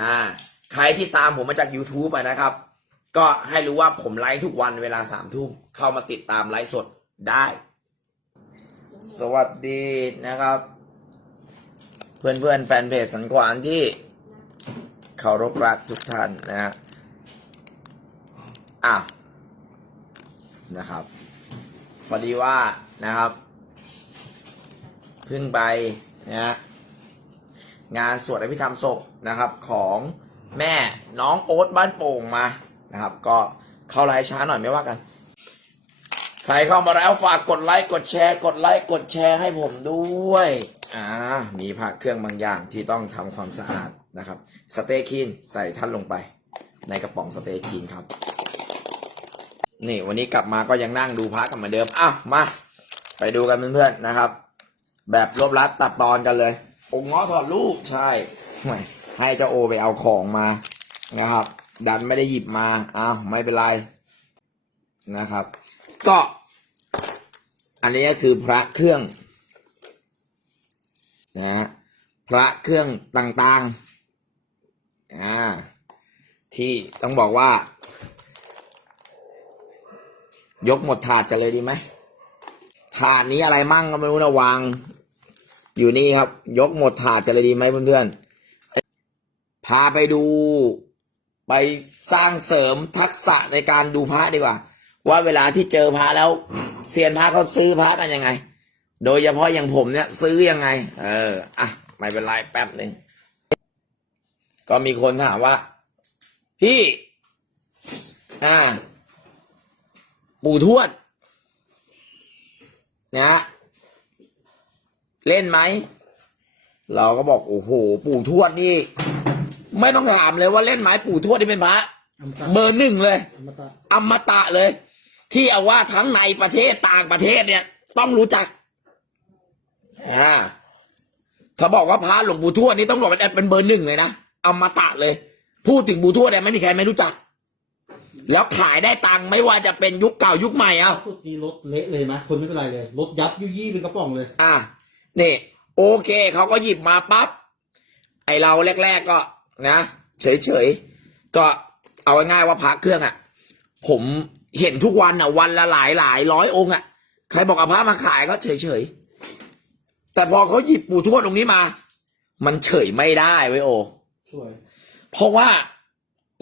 อ่าใครที่ตามผมมาจาก YouTube อะนะครับ ก็ให้รู้ว่าผมไลฟ์ทุกวันเวลาสามทุ่มเข้ามาติดตามไลฟ์สดได้ สวัสดีนะครับ เพื่อนเพื่อนๆแฟนเพจสันขวานที่เคารพรักทุกท่านนะฮะอ้าวนะครับพอดีว่านะครับ เพิ่งไปนะฮะ งานสวดอภิธรรมศพนะครับของแม่น้องโอ๊ตบ้านโป่งมานะครับ ก็เข้าไลน์ช้าหน่อยไม่ว่ากัน ใครเข้ามาแล้วฝากกดไลค์กดแชร์กดไลค์กดแชร์ให้ผมด้วยอ่ามีผักเครื่องบางอย่างที่ต้องทำความสะอาดนะครับสเตคีนใส่ท่านลงไป ในกระป๋องสเตคีนครับ นี่วันนี้กลับมาก็ยังนั่งดูพักกันเหมือนเดิมอะมา ไปดูกันเพื่อนๆนะครับ แบบรวบรัดตัดตอนกันเลย องค์ง้อถอดรูปใช่ไม่ให้เจ้าโอไปเอาของมานะครับ ดันไม่ได้หยิบมาอ้าวไม่เป็นไรนะครับ ก็ อันนี้ก็คือพระเครื่องนะฮะพระเครื่องต่างๆอ่าที่ต้องบอกว่า ยกหมดถาดกันเลยดีไหมถาดนี้อะไรมั่งก็ไม่รู้นะวาง อยู่นี่ครับ ยกหมดถาดกันเลยดีไหมเพื่อนๆพาไปดู ไปสร้างเสริมทักษะในการดูพระดีกว่า ว่าเวลาที่เจอพระแล้วเซียนพระเขาซื้อพระกันยังไง โดยเฉพาะอย่างผมเนี่ยซื้อยังไง เอออะไม่เป็นไรแป๊บหนึ่งก็มีคนถามว่า พี่ อ่า ปู่ทวดนะฮะ เล่นไหม เราก็บอกโอ้โห ปู่ทวดนี่ ไม่ต้องถามเลยว่าเล่นไหมปู่ทวดนี่เป็นพระอมตะเบอร์หนึ่งเลยอมตะอมตะเลย ที่เอาว่าทั้งในประเทศต่างประเทศเนี่ย ต้องรู้จักอ่าถ้าบอกว่าพระหลวงปู่ทวดนี่ต้องบอกว่าเป็นเบอร์หนึ่งเลยนะอมตะเลย พูดถึงปู่ทวดเนี่ยไม่มีใครไม่รู้จัก แล้วขายได้ตังค์ไม่ว่าจะเป็นยุคเก่ายุคใหม่เอาล่าสุดนี้รถเละเลยไหมคนไม่เป็นไรเลยรถยับยุยี่เป็นกระป๋องเลย อะ นี่ โอเคเขาก็หยิบมาปั๊บไอเราแรก ๆก็นะ เฉยๆก็เอาง่ายๆว่าพระเครื่องอะ ผมเห็นทุกวันอะ วันละหลายหลายร้อยองค์อะ ใครบอกเอาพระมาขายก็เฉยๆแต่พอเขาหยิบปู่ทวดตรงนี้มา มันเฉยไม่ได้เว้ยโอสวยเพราะว่า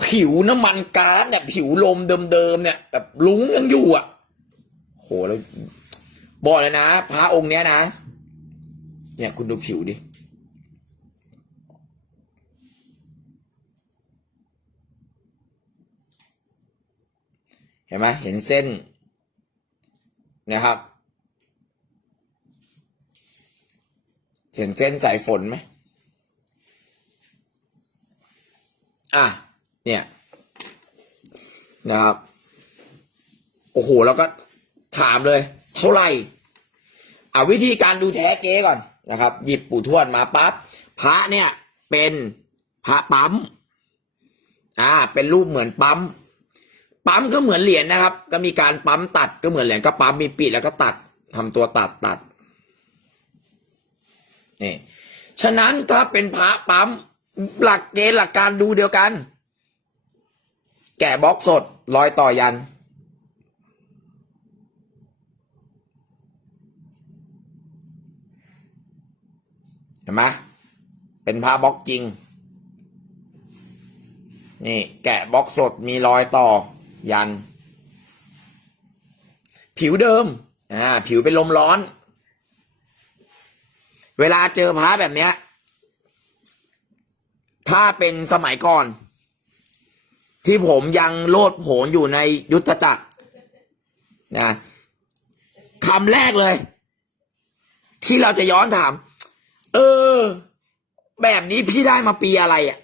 ผิวน้ำมันก๊าซเนี่ยผิวลมเดิมๆเนี่ยแบบลุงยังอยู่อะ โหแล้วบอกเลยนะ พระองค์เนี้ยนะ เนี่ยคุณดูผิวดิ เห็นไหมเห็นเส้นนะครับ เห็นเส้นสายฝนไหมอะ เนี่ยนะครับ โอ้โห แล้วก็ถามเลย เท่าไหร่เอาวิธีการดูแท้เก๊ก่อน นะครับ หยิบปู่ทวดมาปั๊บพระเนี่ยเป็นพระปั๊มอ่าเป็นรูปเหมือนปั๊มปั๊มก็เหมือนเหรียญนะครับ ก็มีการปั๊มตัดก็เหมือนเหรียญก็ปั๊มมีปีดแล้วก็ตัดทำตัวตัดตัดนี่ฉะนั้นถ้าเป็นพระปั๊มหลักเกณฑ์หลักการดูเดียวกัน แกะบล็อกสดรอยต่อยัน ห็นไหมเป็นพระบล็อกจริง นี่แกะบล็อกสดมีรอยต่อ ยัน ผิวเดิม อ่า ผิวเป็นลมร้อน เวลาเจอพระแบบเนี้ย ถ้าเป็นสมัยก่อน ที่ผมยังโลดโผนอยู่ในยุทธจักรนะคำแรกเลย ที่เราจะย้อนถาม เออ แบบนี้พี่ได้มาปีอะไรอะ่ะ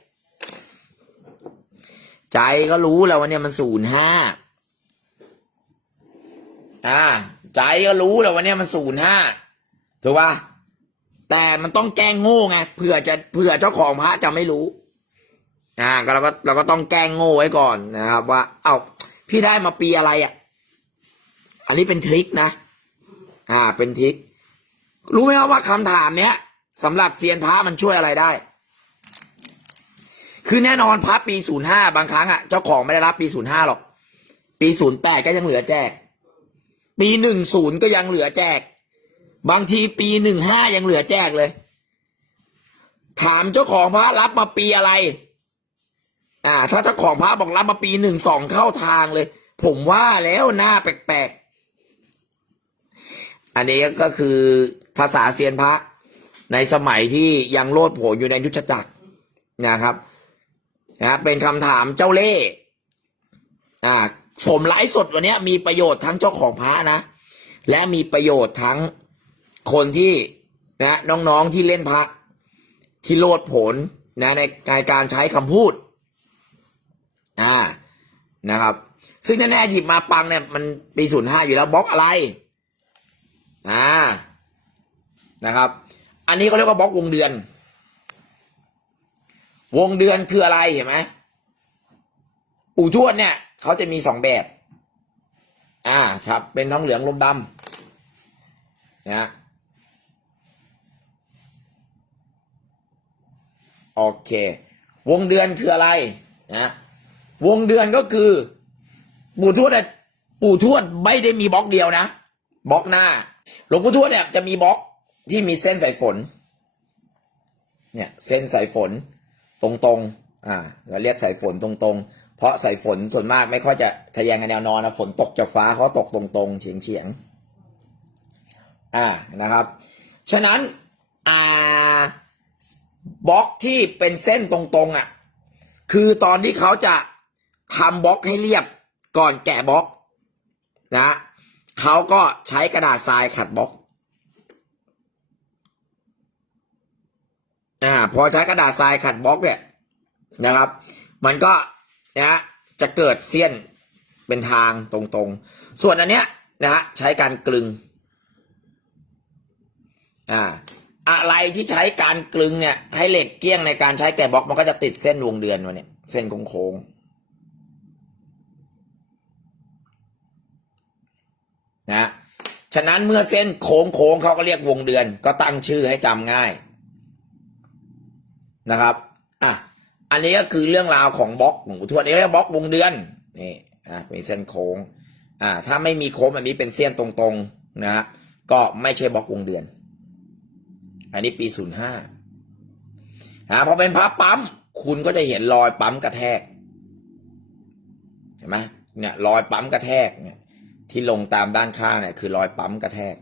ใจก็รู้แล้วว่าเนี่ยมันศูนย์ห้าอ่า ใจก็รู้แล้วว่าเนี่ยมันศูนย์ห้าถูกป่ะแต่มันต้องแกล้งโง่ไงเผื่อจะเผื่อเจ้าของพระจะไม่รู้อ่าก็เราก็เราก็ต้องแกล้งโง่ไว้ก่อนนะครับ ว่า เอ้าพี่ได้มาปีอะไรอะ อันนี้เป็นทริคนะ อ่า เป็นทริค รู้ไหมครับว่าคำถามเนี้ย สำหรับเซียนพระมันช่วยอะไรได้ คือแน่นอนพับปีศูนย์ห้าบางครั้งอะเจ้าของไม่ได้รับปีศูนย์ห้าหรอก ปีศูนย์แปดก็ยังเหลือแจก ปีหนึ่งศูนย์ก็ยังเหลือแจก บางทีปีหนึ่งห้ายังเหลือแจกเลย ถามเจ้าของพระรับมาปีอะไร อ่า ถ้าเจ้าของพระบอกรับมาปีหนึ่งสองเข้าทางเลย ผมว่าแล้วหน้าแปลกๆอันนี้ก็คือภาษาเซียนพระ ในสมัยที่ยังโลดโผนอยู่ในยุทธจักรนะครับนะเป็นคำถามเจ้าเล่ห์อ่าผมไลฟ์สดวันนี้มีประโยชน์ทั้งเจ้าของพระนะ และมีประโยชน์ทั้งคนที่นะน้องๆที่เล่นพระ ที่โลดโผนนะในในการใช้คำพูดอ่านะครับ ซึ่งแน่ๆหยิบมาปังเนี่ยมันปีศูนย์ห้าอยู่แล้วบล็อกอะไรอ่านะครับ อันนี้เขาเรียกว่าบล็อกวงเดือน วงเดือนคืออะไรเห็นไหมปู่ทวดเนี่ยเขาจะมีสองแบบ อ่าครับ เป็นทองเหลืองลมดำนะโอเค วงเดือนคืออะไรนะวงเดือนก็คือ ปู่ทวดเนี่ยปู่ทวดไม่ได้มีบล็อกเดียวนะบล็อกหน้า หลวงปู่ทวดเนี่ยจะมีบล็อก ที่มีเส้นสายฝน เนี่ยเส้นสายฝนตรงๆ อ่าเราเรียกสายฝนตรงๆ เพราะสายฝนส่วนมากไม่ค่อยจะทะแยงกันแนวนอนนะฝนตกจากฟ้าเขาตกตรงๆเฉียงๆอ่านะครับ ฉะนั้นอ่าบล็อกที่เป็นเส้นตรงๆอะคือตอนที่เขาจะทำบล็อกให้เรียบก่อนแกะบล็อกนะเขาก็ใช้กระดาษทรายขัดบล็อก อ่าพอใช้กระดาษทรายขัดบล็อกเนี่ยนะครับ มันก็นะจะเกิดเสี้ยนเป็นทางตรงๆ ส่วนอันเนี้ยนะฮะใช้การกลึงอ่าอะไรที่ใช้การกลึงเนี่ยให้เหล็กเกี้ยงในการใช้แกะบล็อกมันก็จะติดเส้นวงเดือนมาเนี่ยเส้นโค้งๆนะฉะนั้นเมื่อเส้นโค้งโค้งๆเขาก็เรียกวงเดือน ก็ตั้งชื่อให้จำง่าย นะครับอะอันนี้ก็คือเรื่องราวของบล็อกหลวงปู่ทวดนี่เรียกบล็อกวงเดือนนี่อะมีเส้นโค้งอ่าถ้าไม่มีโค้งแบบนี้เป็นเส้นตรงๆนะ ก็ไม่ใช่บล็อกวงเดือน อันนี้ปีศูนย์ห้าอ่าพอเป็นพับปั๊มคุณก็จะเห็นรอยปั๊มกระแทกเห็นไหมเนี่ยรอยปั๊มกระแทกเนี่ยที่ลงตามด้านข้างเนี่ยคือรอยปั๊มกระแทก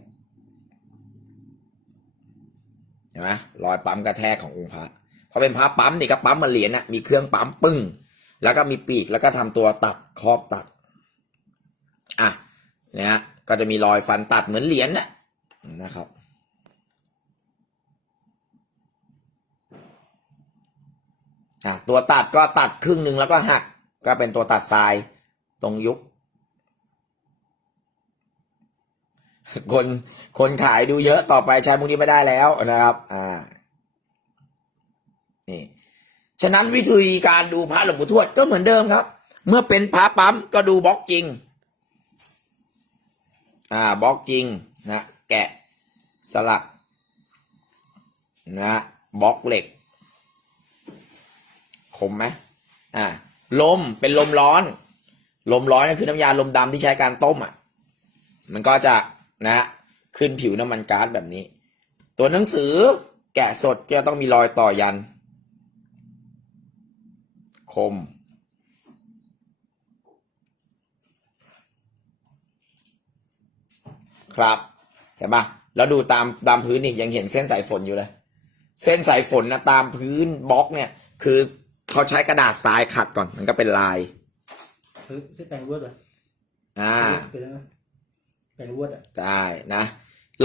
เห็นไหมรอยปั๊มกระแทกขององค์พระ พอเป็นพระปั๊มนี่ก็ปั๊มมาเหรียญน่ะมีเครื่องปั๊มปึ้ง แล้วก็มีปีกแล้วก็ทำตัวตัดครอบตัดอะเนี่ยฮะก็จะมีรอยฟันตัดเหมือนเหรียญน่ะนะครับ อะตัวตัดก็ตัดครึ่งหนึ่งแล้วก็หัก ก็เป็นตัวตัดทรายตรงยุคคนคนขายดูเยอะต่อไปใช้พวกนี้ไม่ได้แล้วนะครับ อ่า นี่ฉะนั้นวิธีการดูพระหลวงปู่ทวดก็เหมือนเดิมครับ เมื่อเป็นพระปั๊มก็ดูบล็อกจริง อ่าบล็อกจริงนะแกะสลักนะบล็อกเหล็กคมไหมอ่าลมเป็นลมร้อน ลมร้อนก็คือน้ำยาลมดำที่ใช้การต้มอะ มันก็จะนะขึ้นผิวน้ำมันก๊าซแบบนี้ ตัวหนังสือแกะสดก็ต้องมีรอยต่อยัน คม ครับ เห็นปะแล้วดูตามตามพื้นนี่ยังเห็นเส้นสายฝนอยู่เลย เส้นสายฝนนะตามพื้นบล็อกเนี่ย คือเขาใช้กระดาษทรายขัดก่อน มันก็เป็นลายเฮ้ยที่แต่งรวดเหรออ่าเป็นยังไงแต่งรวดอะได้นะ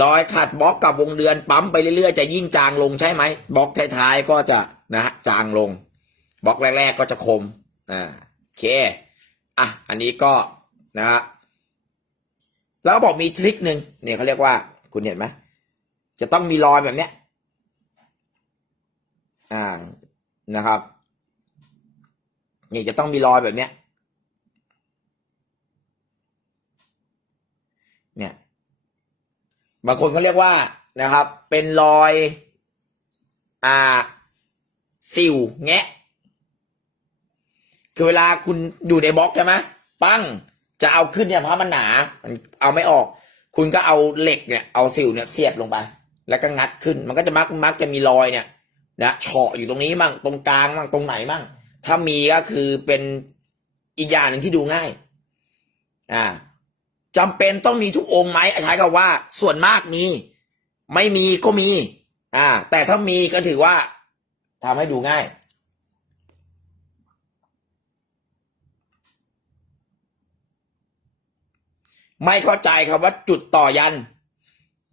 รอยขัดบล็อกกับวงเดือนปั๊มไปเรื่อยๆ จะยิ่งจางลงใช่ไหมบล็อกท้ายๆก็จะนะจางลง บล็อกแรก ๆ ก็จะคมอ่าโอเคอะอันนี้ก็นะฮะแล้วก็บอกมีทริคหนึ่งเนี่ยเขาเรียกว่า คุณเห็นไหมจะต้องมีรอยแบบเนี้ยอ่านะครับนี่จะต้องมีรอยแบบเนี้ย เนี่ย บางคนเขาเรียกว่านะครับ เป็นรอย อ่า สิวแงะ คือเวลาคุณอยู่ในบล็อกใช่ไหมปั้งจะเอาขึ้นเนี่ยเพราะมันหนา มันเอาไม่ออก คุณก็เอาเหล็กเนี่ยเอาสิวเนี่ยเสียบลงไป แล้วก็งัดขึ้น มันก็จะมักมักจะมีรอยเนี่ยนะเฉาะอยู่ตรงนี้มั่งตรงกลางมั่งตรงไหนมั่งถ้ามีก็คือเป็นอีกอย่างหนึ่งที่ดูง่าย อ่าจำเป็นต้องมีทุกองค์ไหมใช้คำว่าส่วนมากมี ไม่มีก็มี อ่า แต่ถ้ามีก็ถือว่าทำให้ดูง่าย ไม่เข้าใจครับว่าจุดต่อยัน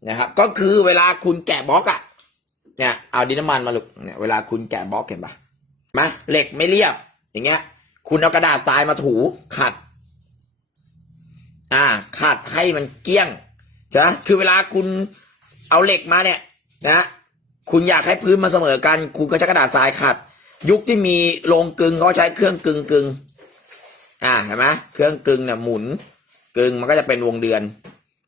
นะครับ ก็คือเวลาคุณแกะบล็อกอะเนี่ยเอาดินน้ำมันมาลูกเนี่ยเวลาคุณแกะบล็อกเห็นปะมาเหล็กไม่เรียบ อย่างเงี้ย คุณเอากระดาษทรายมาถูขัด อ่า ขัดให้มันเกี้ยงใช่ไหมคือเวลาคุณเอาเหล็กมาเนี่ย นะคุณอยากให้พื้นมาเสมอกัน คุณก็ใช้กระดาษทรายขัด ยุคที่มีโรงกึงเขาใช้เครื่องกึงกึงอ่าเห็นไหมเครื่องกึงเนี่ยหมุน กึงมันก็จะเป็นวงเดือน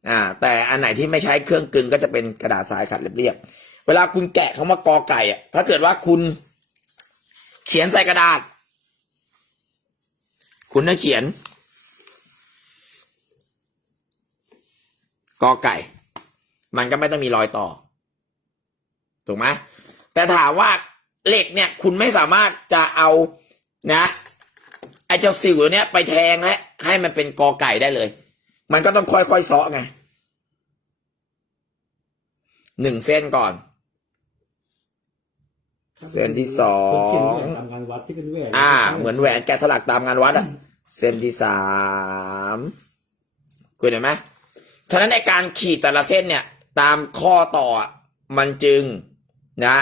อ่า แต่อันไหนที่ไม่ใช้เครื่องกึงก็จะเป็นกระดาษทรายขัดเรียบๆ เวลาคุณแกะคำว่ากอไก่อะถ้าเกิดว่าคุณเขียนใส่กระดาษ คุณต้องเขียนกอไก่ มันก็ไม่ต้องมีรอยต่อ ถูกไหมแต่ถามว่าเหล็กเนี่ย คุณไม่สามารถจะเอานะไอเจ้าสิวตัวเนี้ยไปแทงและ ให้มันเป็นกอไก่ได้เลย มันก็ต้องค่อยๆซาะไงหนึ่งเส้นก่อน เส้นที่สองตามงานวัดที่เป็นแหวนอ่า เหมือนแหวนแกะสลักตามงานวัดอะ เส้นที่สามคุณเห็นไหมฉะนั้นในการขีดแต่ละเส้นเนี่ย ตามข้อต่อมันจึงนะ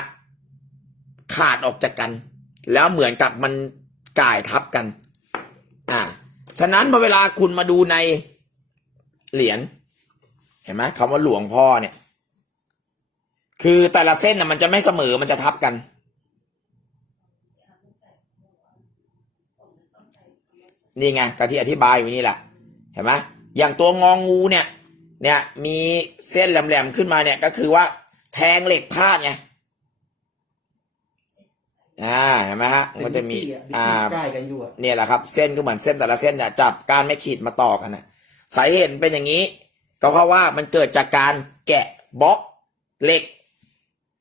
ขาดออกจากกัน แล้วเหมือนกับมันก่ายทับกัน อ่า ฉะนั้นพอเวลาคุณมาดูในเหรียญเห็นไหมคำว่าหลวงพ่อเนี่ย คือแต่ละเส้นน่ะมันจะไม่เสมอมันจะทับกัน นี่ไงก็ที่อธิบายอยู่นี่แหละเห็นไหมอย่างตัวงองงูเนี่ย เนี่ยมีเส้นแหลมๆขึ้นมาเนี่ยก็คือว่าแทงเหล็กพลาดไง อ่าเห็นไหมฮะมันจะมีอ่าอ่าใกล้กันอยู่อะเนี่ยแหละครับ เส้นก็เหมือนเส้นแต่ละเส้นเนี่ยจับการไม่ขีดมาต่อกันนะสาเหตุเป็นอย่างนี้ ก็เพราะว่ามันเกิดจากการแกะบล็อกเหล็ก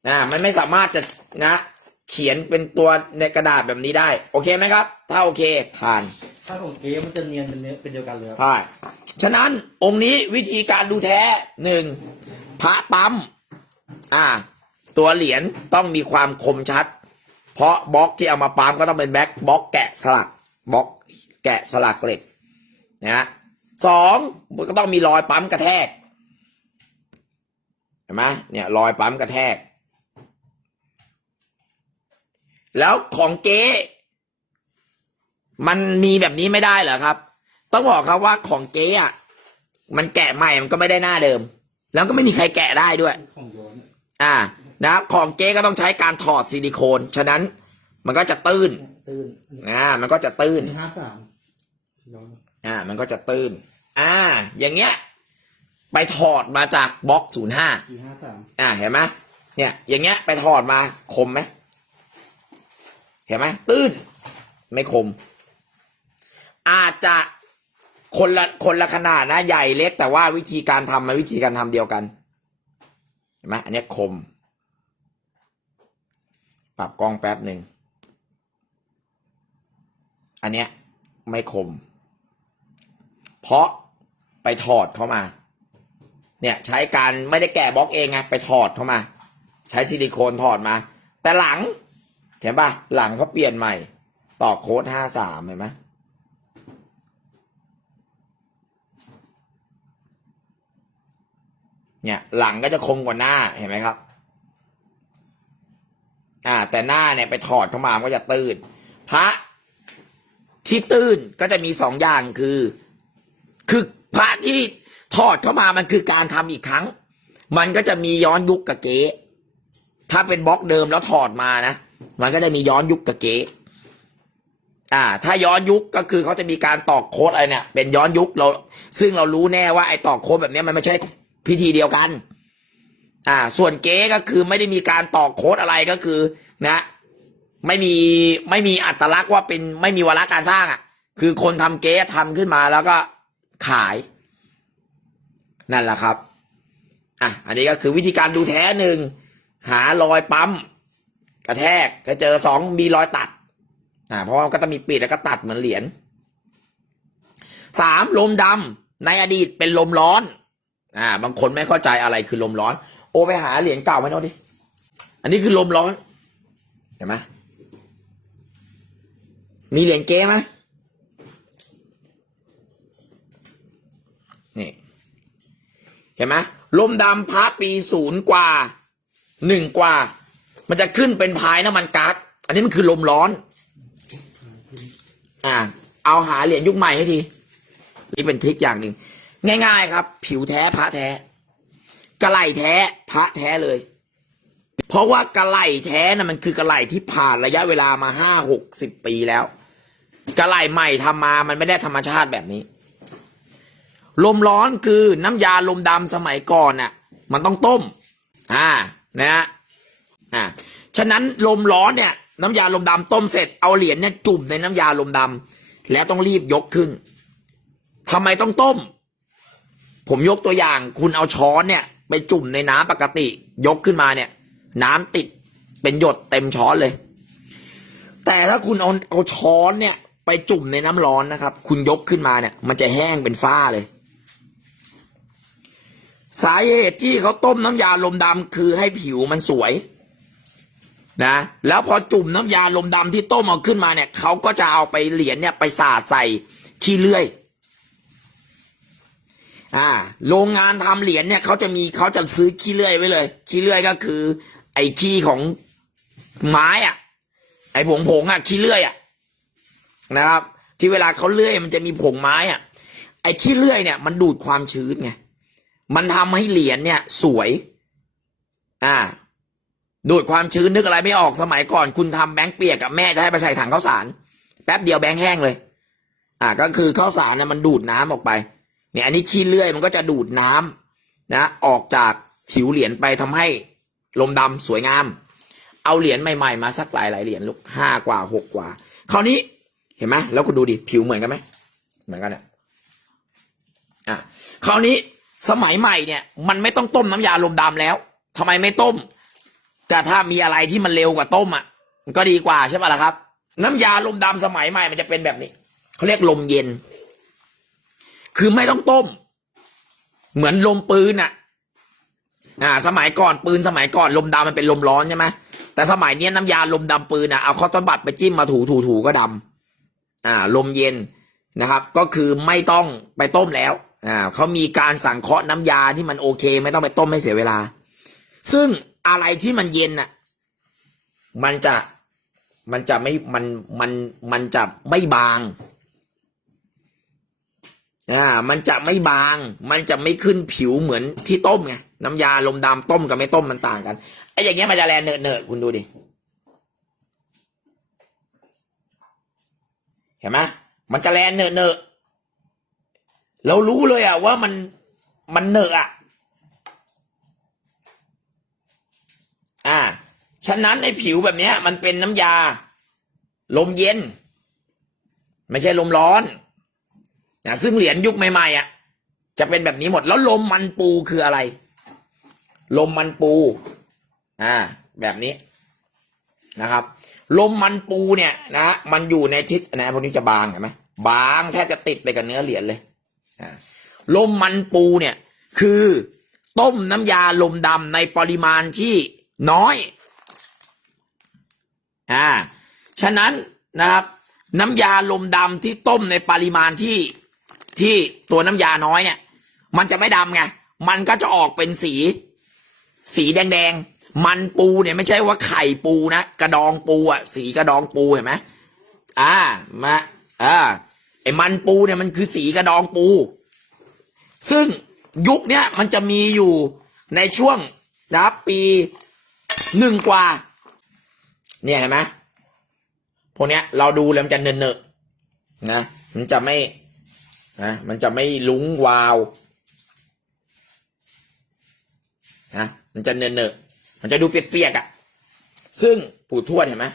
นะมันไม่สามารถจะนะ เขียนเป็นตัวในกระดาษแบบนี้ได้ โอเคไหมครับ ถ้าโอเคผ่าน ถ้าของเก๊มันจะเนียนเป็นเนื้อเป็นเดียวกันเลยครับใช่ฉะนั้นองค์นี้วิธีการดูแท้หนึ่งพระปั๊มอ่า ตัวเหรียญต้องมีความคมชัด เพราะบล็อกที่เอามาปั๊มก็ต้องเป็นแบ็คบล็อกแกะสลักบล็อกแกะสลักเหล็กนะฮะสองมันก็ต้องมีรอยปั๊มกระแทกเห็นไหมเนี่ยรอยปั๊มกระแทก แล้วของเก๊มันมีแบบนี้ไม่ได้เหรอครับ ต้องบอกครับว่าของเก๊อะมันแกะใหม่มันก็ไม่ได้หน้าเดิม แล้วก็ไม่มีใครแกะได้ด้วยของย้อนอ่า นะครับของเก๊ก็ต้องใช้การถอดซิลิโคน ฉะนั้นมันก็จะตื้นตื้นอ่ามันก็จะตื้อันนนี้ห้าสามย้อนอ่า มันก็จะตื้น อ่า อย่างเงี้ย ไปถอดมาจากบล็อกศูนย์ห้าสี่ห้าสามอ่าเห็นไหมเนี่ย อย่างเงี้ย ไปถอดมาคมไหมเห็นไหมตื้น ไม่คม อาจจะคนละคนละขนาดนะ ใหญ่เล็ก แต่ว่าวิธีการทำมันวิธีการทำเดียวกัน เห็นไหมอันเนี้ยคม ปรับกล้องแป๊บหนึ่ง อันเนี้ยไม่คม เพราะไปถอดเข้ามา เนี่ยใช้การไม่ได้แกะบล็อกเองไงไปถอดเข้ามา ใช้ซิลิโคนถอดมา แต่หลังเห็นปะหลังเขาเปลี่ยนใหม่ ต่อโค้ดห้าสามเห็นไหมเนี่ยหลังก็จะคมกว่าหน้าเห็นไหมครับ อ่า แต่หน้าเนี่ยไปถอดเข้ามามันก็จะตื้นพระที่ตื้นก็จะมีสองอย่างคือ คือพระที่ถอดเข้ามามันคือการทำอีกครั้ง มันก็จะมีย้อนยุคกับเก๊ถ้าเป็นบล็อกเดิมแล้วถอดมานะมันก็จะมีย้อนยุคกับเก๊อ่า ถ้าย้อนยุคก็คือเขาจะมีการตอกโค้ดอะไรเนี่ย เป็นย้อนยุคเรา ซึ่งเรารู้แน่ว่าไอ้ตอกโค้ดแบบนี้มันไม่ใช่พิธีเดียวกัน อ่า ส่วนเก๊ก็คือไม่ได้มีการตอกโค้ดอะไรก็คือ นะ ไม่มีไม่มีอัตลักษณ์ว่าเป็นไม่มีวาระการสร้างอะ คือคนทำเก๊ทำขึ้นมาแล้วก็ขาย นั่นแหละครับ อะ อันนี้ก็คือวิธีการดูแท้หนึ่งหารอยปั๊มกระแทกถ้าเจอสองมีรอยตัด อ่า เพราะมันก็จะมีปิดแล้วก็ตัดเหมือนเหรียญสามลมดำในอดีตเป็นลมร้อน อ่า บางคนไม่เข้าใจอะไรคือลมร้อน โอไปหาเหรียญเก่ามาโน่ดิ อันนี้คือลมร้อน เห็นไหมมีเหรียญเก๊ไหมนี่ เห็นไหมลมดำพระปีศูนย์กว่าหนึ่งกว่า มันจะขึ้นเป็นพายน้ำมันก๊าซอันนี้มันคือลมร้อน อ่า เอาหาเหรียญยุคใหม่ให้ที นี่เป็นทริคอย่างหนึ่ง ง่าย ๆ ครับ ผิวแท้พระแท้ กระไหลแท้ พระแท้เลย เพราะว่ากระไหลแท้นะมันคือกระไหลที่ผ่านระยะเวลามาห้าหกสิบปีแล้วกระไหลใหม่ทำมามันไม่ได้ธรรมชาติแบบนี้ ลมร้อนคือน้ำยาลมดำสมัยก่อนน่ะ มันต้องต้ม อ่านะฮะอ่าฉะนั้นลมร้อนเนี่ย น้ำยาลมดำต้มเสร็จเอาเหรียญเนี่ยจุ่มในน้ำยาลมดำแล้วต้องรีบยกขึ้นทำไมต้องต้ม ผมยกตัวอย่าง คุณเอาช้อนเนี่ย ไปจุ่มในน้ำปกติ ยกขึ้นมาเนี่ย น้ำติดเป็นหยดเต็มช้อนเลย แต่ถ้าคุณเอาเอาช้อนเนี่ย ไปจุ่มในน้ำร้อนนะครับ คุณยกขึ้นมาเนี่ย มันจะแห้งเป็นฝ้าเลย สาเหตุที่เขาต้มน้ำยาลมดำคือให้ผิวมันสวยนะแล้วพอจุ่มน้ำยาลมดำที่ต้มเอาขึ้นมาเนี่ยเขาก็จะเอาไปเหรียญเนี่ยไปสาดใส่ขี้เลื่อย อ่า โรงงานทำเหรียญเนี่ยเขาจะมีเขาจะซื้อขี้เลื่อยไว้เลย ขี้เลื่อยก็คือ ไอ้ขี้ของไม้อะไอ้ผงผงๆอะขี้เลื่อยอะนะครับ ที่เวลาเขาเลื่อยมันจะมีผงไม้อะไอ้ขี้เลื่อยเนี่ย มันดูดความชื้นไงมันทำให้เหรียญเนี่ย สวย อ่า ดูดความชื้นนึกอะไรไม่ออกสมัยก่อน คุณทำแบงค์เปียกกับแม่จะให้ไปใส่ถังข้าวสาร แป๊บเดียวแบงค์แห้งเลย อ่า ก็คือข้าวสารเนี่ยมันดูดน้ำออกไป เนี่ยอันนี้ขี้เลื่อยมันก็จะดูดน้ำนะออกจากผิวเหรียญไปทำให้ลมดำสวยงาม เอาเหรียญใหม่ ๆ มาสักหลายหลายๆเหรียญลูกห้ากว่าหกกว่า คราวนี้เห็นไหมแล้วคุณดูดิผิวเหมือนกันไหมเหมือนกันเนี่ยอะคราวนี้สมัยใหม่เนี่ย มันไม่ต้องต้มน้ำยาลมดำแล้วทำไมไม่ต้ม แต่ถ้ามีอะไรที่มันเร็วกว่าต้มอะก็ดีกว่าใช่ป่ะล่ะครับ น้ำยาลมดำสมัยใหม่มันจะเป็นแบบนี้เขาเรียกลมเย็น คือไม่ต้องต้ม เหมือนลมปืนอะอ่า สมัยก่อนปืนสมัยก่อนลมดำมันเป็นลมร้อนใช่ไหมแต่สมัยเนี้ยน้ำยาลมดำปืนอะเอาข้อต้นบัตรไปจิ้มมาถูถูถูก็ดำอ่า ลมเย็นนะครับ ก็คือไม่ต้องไปต้มแล้ว อ่าเขามีการสั่งเคาะน้ำยาที่มันโอเค ไม่ต้องไปต้มให้เสียเวลา ซึ่งอะไรที่มันเย็นอะมันจะมันจะไม่มันมันมันจะไม่บาง อ่ามันจะไม่บาง มันจะไม่ขึ้นผิวเหมือนที่ต้มไงน้ำยาลมดำต้มกับไม่ต้มมันต่างกันไอ้อย่างเงี้ยมันจะแลเนอะเนอะคุณดูดิเห็นไหมมันจะแลเนอะเนอะเรารู้เลยอะว่ามันมันเนอะอะอ่า ฉะนั้นในผิวแบบเนี้ย มันเป็นน้ำยา ลมเย็น ไม่ใช่ลมร้อน นะซึ่งเหรียญยุคใหม่ๆอะจะเป็นแบบนี้หมดแล้วลมมันปูคืออะไร ลมมันปู อ่า แบบนี้นะครับ ลมมันปูเนี่ยนะมันอยู่ในทิศนะพวกนี้จะบางเห็นไหมบางแทบจะติดไปกับเนื้อเหรียญเลยลมมันปูเนี่ยคือต้มน้ำยาลมดำในปริมาณที่น้อย อ่า ฉะนั้นนะครับ น้ำยาลมดำที่ต้มในปริมาณที่ ที่ตัวน้ำยาน้อยเนี่ย มันจะไม่ดำไงมันก็จะออกเป็นสี สีแดงๆมันปูเนี่ยไม่ใช่ว่าไข่ปูนะกระดองปูอะสีกระดองปูเห็นไหมอ่ามาอ่าไอ้มันปูเนี่ยมันคือสีกระดองปู ซึ่งยุคเนี้ยมันจะมีอยู่ในช่วงนะปีหนึ่งกว่า เนี่ยเห็นไหมพวกเนี้ยเราดูแล้วมันจะเนอะๆนะมันจะไม่ นะมันจะไม่ลุ้งวาวนะมันจะเนอะมันจะดูเปียกๆอะ่ะ ซึ่งปู่ทวดเห็นไหม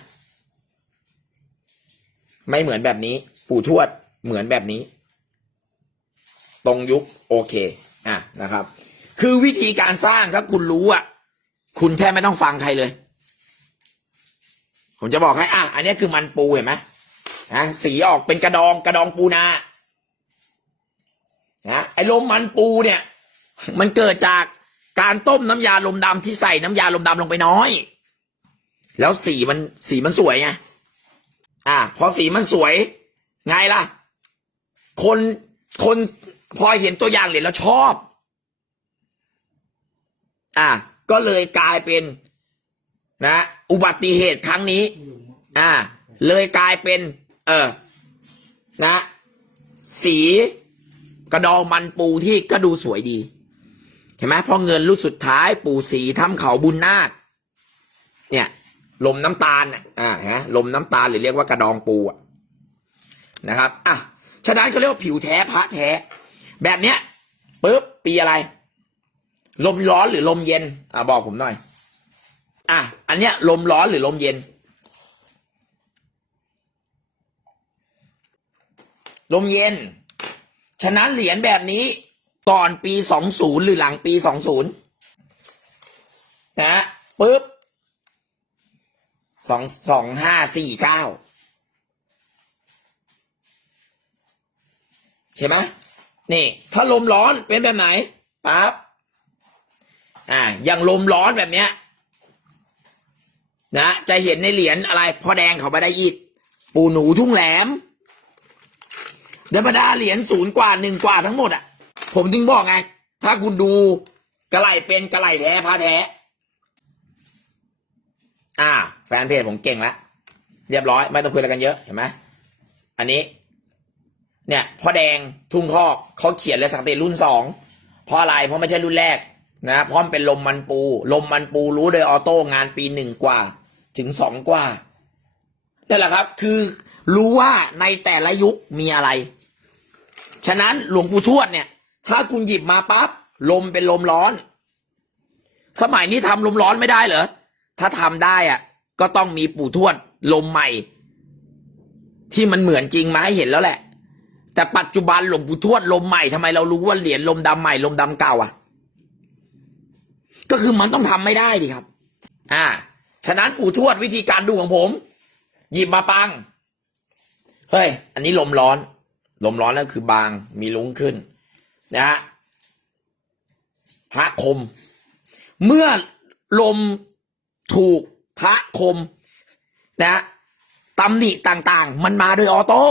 ไม่เหมือนแบบนี้ ปู่ทวดเหมือนแบบนี้ ตรงยุคโอเค อะนะครับ คือวิธีการสร้างถ้าคุณรู้อะ คุณแทบไม่ต้องฟังใครเลย ผมจะบอกให้อะอันนี้คือมันปูเห็นไหมนะสีออกเป็นกระดองกระดองปูนา นะไอ้ลมมันปูเนี่ย มันเกิดจากการต้มน้ำยาลมดำที่ใส่น้ำยาลมดำลงไปน้อย แล้วสีมันสีมันสวยไงอะพอสีมันสวย ไงล่ะ คนคนพอเห็นตัวอย่างเหรียญแล้วชอบ อะก็เลยกลายเป็น นะ อุบัติเหตุครั้งนี้ อ่า เลยกลายเป็น เออนะ สี กระดองมันปูที่ก็ดูสวยดีเห็นไหมพอเงินรุ่นสุดท้าย ปูสีทำเขาบุญนาคเนี่ย ลมน้ำตาลน่ะอ่าฮะลมน้ำตาลหรือเรียกว่ากระดองปูอะนะครับอะฉะนั้นเขาเรียกว่าผิวแท้พระแท้ แบบเนี้ยปุ๊บปีอะไร ลมร้อนหรือลมเย็น อะบอกผมหน่อย อะอันเนี้ย ลมร้อนหรือลมเย็น ลมเย็น ฉะนั้นเหรียญแบบนี้ก่อนปีสองศูนย์หรือหลังปีสองศูนย์นะปุ๊บสองสองห้าสี่เก้าเห็นไหมนี่ ถ้าลมร้อนเป็นแบบไหนปั๊บอ่าอย่างลมร้อนแบบเนี้ยนะจะเห็นในเหรียญอะไรพ่อแดงเขาไม่ได้อีก ปูหนูทุ่งแหลม ธรรมดาเหรียญศูนย์กว่าหนึ่งกว่าทั้งหมดอะ ผมถึงบอกไง ถ้าคุณดูกระไหลเป็นกระไหลแท้พาแท้ อ่า แฟนเพจผมเก่งแล้วเรียบร้อย ไม่ต้องคุยอะไรกันเยอะเห็นไหมอันนี้ เนี่ยพ่อแดงทุ่งคอกเขาเขียนเลยสักเตรุ่นสองเพราะอะไรเพราะไม่ใช่รุ่นแรกนะพราะมันเป็นลมมันปู ลมมันปูรู้โดยออโต้งานปีหนึ่งกว่า ถึงสองกว่านั่นแหละครับ คือรู้ว่าในแต่ละยุคมีอะไร ฉะนั้นหลวงปู่ทวดเนี่ย ถ้าคุณหยิบมาปั๊บลมเป็นลมร้อน สมัยนี้ทำลมร้อนไม่ได้เหรอ ถ้าทำได้อะ ก็ต้องมีปู่ทวดลมใหม่ ที่มันเหมือนจริงมาให้เห็นแล้วแหละ แต่ปัจจุบันหลวงปู่ทวดลมใหม่ทำไมเรารู้ว่าเหรียญลมดำใหม่ลมดำเก่าอะ ก็คือมันต้องทำไม่ได้ดิครับ อ่า ฉะนั้นปู่ทวดวิธีการดูของผม หยิบมาปัง เฮ้ย อันนี้ลมร้อน ลมร้อนแล้วคือบางมีลุ้งขึ้นนะฮะพระคม เมื่อลมถูกพระคมนะตำหนิต่างๆ มันมาโดยออโต้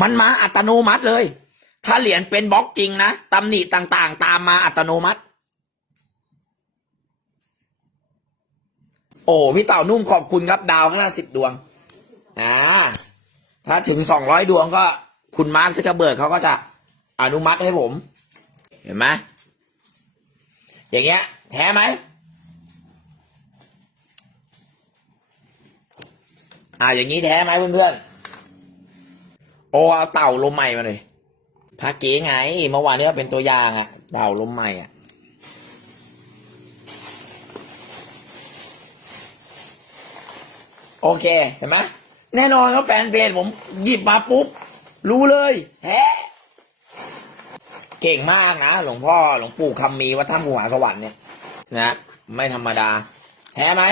มันมาอัตโนมัติเลย ถ้าเหรียญเป็นบล็อกจริงนะตำหนิต่างๆ ตามมาอัตโนมัติ โอ้พี่เต่านุ่มขอบคุณครับดาวห้าสิบดวงอ่าถ้าถึงสองร้อยดวงก็ คุณมาร์คซิกเบิร์กเขาก็จะอนุมัติให้ผม เห็นไหมอย่างเงี้ย แท้ไหมอ่าอย่างนี้แท้ไหมเพื่อนๆโอ้เอาเต่าลมใหม่มาเลยพาเก๋ไงเมื่อวานนี้ก็เป็นตัวอย่างอะเต่าลมใหม่อะโอเค เห็นไหมแน่นอนครับแฟนเพจผมหยิบมาปุ๊บ รู้เลยแฮะเก่งมากนะหลวงพ่อหลวงปู่คำมีวัดถ้ำหัวสวรรค์เนี่ยนะไม่ธรรมดาแท้ไหม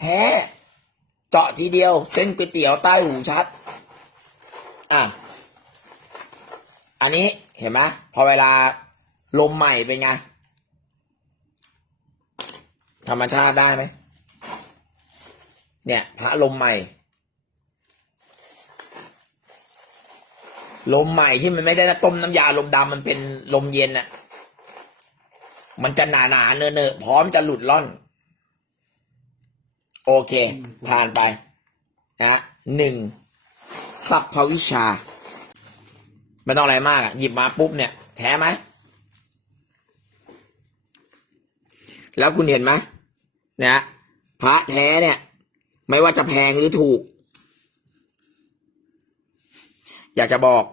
แท้เจาะทีเดียว เส้นก๋วยเตี๋ยวใต้หูชัด อะ อันนี้เห็นไหมพอเวลาลมใหม่เป็นไง ธรรมชาติได้ไหม เนี่ยพระลมใหม่ ลมใหม่ที่มันไม่ได้ต้มน้ำยาลมดำมันเป็นลมเย็นอะมันจะหนาหนาเนอะเนอะพร้อมจะหลุดล่อน โอเค ผ่านไป นะหนึ่งสัพพวิชา ไม่ต้องอะไรมากอะหยิบมาปุ๊บเนี่ย แท้ไหมแล้วคุณเห็นไหม นะพระแท้เนี่ย ไม่ว่าจะแพงหรือถูก อยากจะบอก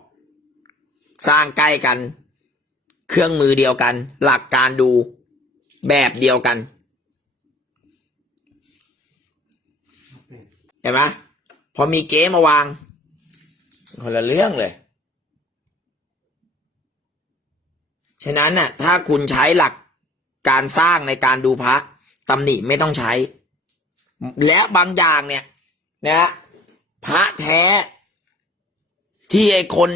สร้างใกล้กัน เครื่องมือเดียวกัน หลักการดูแบบเดียวกันเห็นไหมพอมีเก๊มาวาง คนละเรื่องเลย ฉะนั้นน่ะ ถ้าคุณใช้หลักการสร้างในการดูพระ ตำหนิไม่ต้องใช้ และบางอย่างเนี่ยนะพระแท้ ที่ไอคน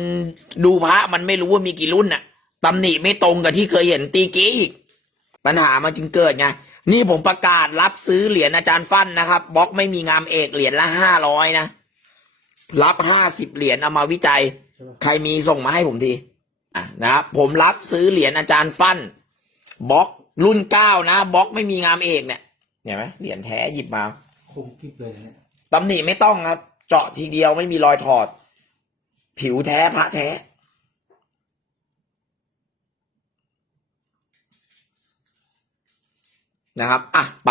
ดูพระมันไม่รู้ว่ามีกี่รุ่นน่ะตำหนิไม่ตรงกับที่เคยเห็นตีเก๊อีก ปัญหามันจึงเกิดไงนี่ผมประกาศรับซื้อเหรียญอาจารย์ฟั่นนะครับบล็อกไม่มีงามเอกเหรียญละห้าร้อยนะ รับห้าสิบเหรียญเอามาวิจัย ใครมีส่งมาให้ผมทีอะนะครับผมรับซื้อเหรียญอาจารย์ฟั่นบล็อก รุ่นเก้านะบล็อกไม่มีงามเอกเนี่ยเห็นไหมเหรียญแท้หยิบมาคงกิ๊บเลยนะเนี่ยตำหนิไม่ต้องครับ เจาะทีเดียวไม่มีรอยถอด ผิวแท้พระแท้ นะครับ อะ ไป